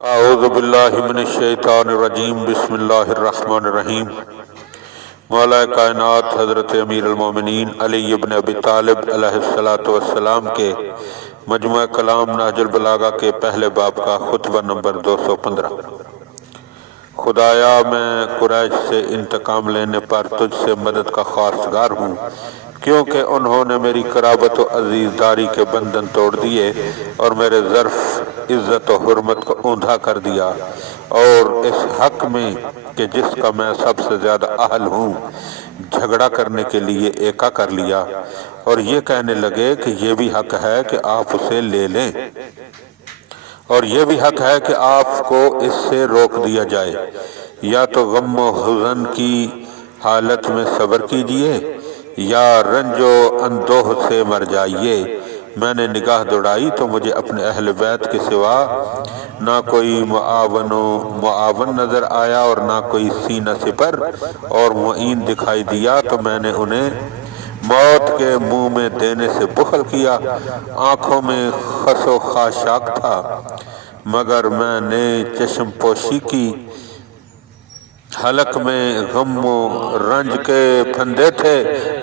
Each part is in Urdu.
اعوذ باللہ من الشیطان الرجیم بسم اللہ الرحمن الرحیم۔ مولا کائنات حضرت امیر المومنین علی بن ابی طالب علیہ السلام کے مجموعہ کلام نہج البلاغہ کے پہلے باب کا خطبہ نمبر 215۔ خدایا میں قریش سے انتقام لینے پر تجھ سے مدد کا خواستگار ہوں، کیونکہ انہوں نے میری قرابت و عزیز داری کے بندھن توڑ دیے اور میرے ظرف عزت و حرمت کو اوندھا کر دیا، اور اس حق میں کہ جس کا میں سب سے زیادہ اہل ہوں جھگڑا کرنے کے لیے ایکا کر لیا، اور یہ کہنے لگے کہ یہ بھی حق ہے کہ آپ اسے لے لیں، اور یہ بھی حق ہے کہ آپ کو اس سے روک دیا جائے، یا تو غم و حزن کی حالت میں صبر کیجئے یا رنج و اندوہ سے مر جائیے۔ میں نے نگاہ دوڑائی تو مجھے اپنے اہل بیت کے سوا نہ کوئی معاون نظر آیا اور نہ کوئی سینہ سپر اور معین دکھائی دیا، تو میں نے انہیں موت کے منہ میں دینے سے بخل کیا۔ آنکھوں میں خس و خاشاک تھا مگر میں نے چشم پوشی کی، حلق میں غم و رنج کے پھندے تھے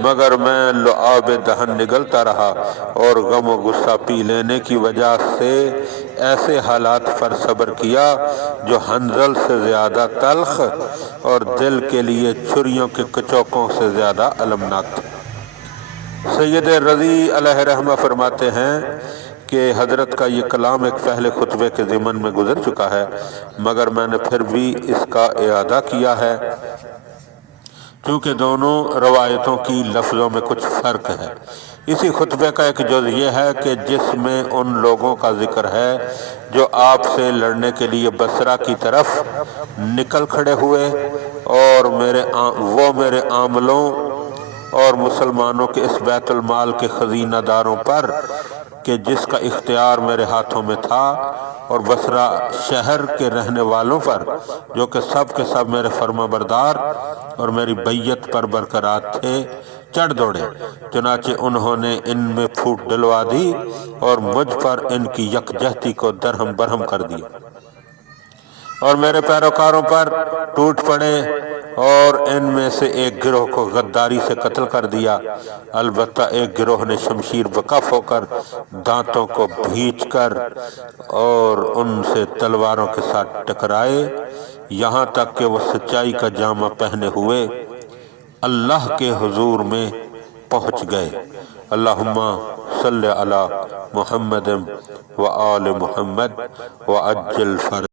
مگر میں لعاب دہن نگلتا رہا، اور غم و غصہ پی لینے کی وجہ سے ایسے حالات پر صبر کیا جو حنظل سے زیادہ تلخ اور دل کے لیے چھریوں کے کچوکوں سے زیادہ المناک تھے۔ سید رضی علیہ رحمہ فرماتے ہیں کہ حضرت کا یہ کلام ایک پہلے خطبے کے ضمن میں گزر چکا ہے، مگر میں نے پھر بھی اس کا اعادہ کیا ہے چونکہ دونوں روایتوں کی لفظوں میں کچھ فرق ہے۔ اسی خطبے کا ایک جز یہ ہے کہ جس میں ان لوگوں کا ذکر ہے جو آپ سے لڑنے کے لیے بصرہ کی طرف نکل کھڑے ہوئے، اور وہ میرے عاملوں اور مسلمانوں کے اس بیت المال کے خزینہ داروں پر کہ جس کا اختیار میرے ہاتھوں میں تھا، اور بصرہ شہر کے رہنے والوں پر جو کہ سب کے سب میرے فرما بردار اور میری بیعت پر برقرار تھے، چڑھ دوڑے۔ چنانچہ انہوں نے ان میں پھوٹ ڈلوا دی اور مجھ پر ان کی یکجہتی کو درہم برہم کر دیا، اور میرے پیروکاروں پر ٹوٹ پڑے اور ان میں سے ایک گروہ کو غداری سے قتل کر دیا۔ البتہ ایک گروہ نے شمشیر بکف ہو کر دانتوں کو بھینچ کر اور ان سے تلواروں کے ساتھ ٹکرائے، یہاں تک کہ وہ سچائی کا جامہ پہنے ہوئے اللہ کے حضور میں پہنچ گئے۔ اللہم صلی علی محمد و آل محمد وعجل فرج